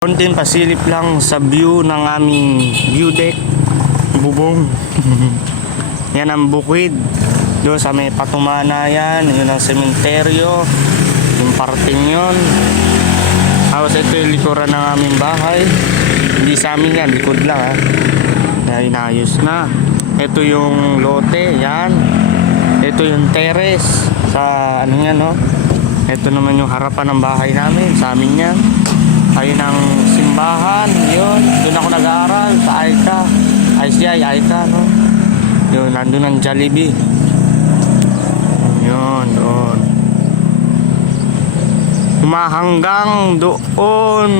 Konting pasilip lang sa view ng aming view deck, bubong. Yan ang bukid. Doon sa may patumana yan, yun ang sementeryo, yung parting yun. Tapos ito yung likuran ng aming bahay. Hindi sa amin yan, likod lang ha. Kaya inayos na. Ito yung lote, yan. Ito yung terrace sa ano yan, no. Ito naman yung harapan ng bahay namin, sa amin yan. Ayun ang simbahan, yun. Doon ako nag-aaral sa Aika. ICI, Aika, no. Yun, nandun ang Jollibee. Yun, doon. Humahanggang doon.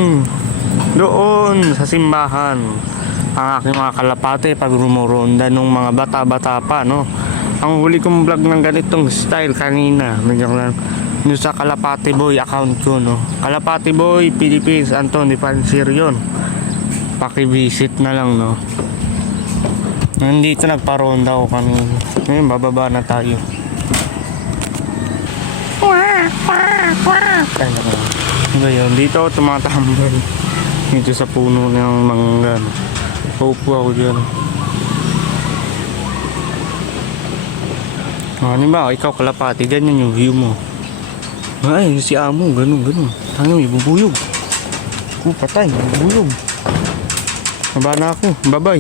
Doon sa simbahan. Ang aking mga kalapate pag rumuronda nung mga bata-bata pa, no. Ang huli kong vlog ng ganitong style kanina, medyo lang. Doon sa Kalapati Boy account ko, no. Kalapati Boy Philippines Anton Dipansir yun. Paki-visit na lang, no. Nandito nagparonda ako kanina. Ngayon bababa na tayo. Ay, nako. Ngayon dito ako tumatambay. Dito sa puno ng mangga, no. Paupo ako dyan. Ano ba, ikaw Kalapati, ganyan yung view mo. Ay, si amo, ganun. Tangan, may bubuyog. Patay, may bubuyog. Naba na ako, bye-bye.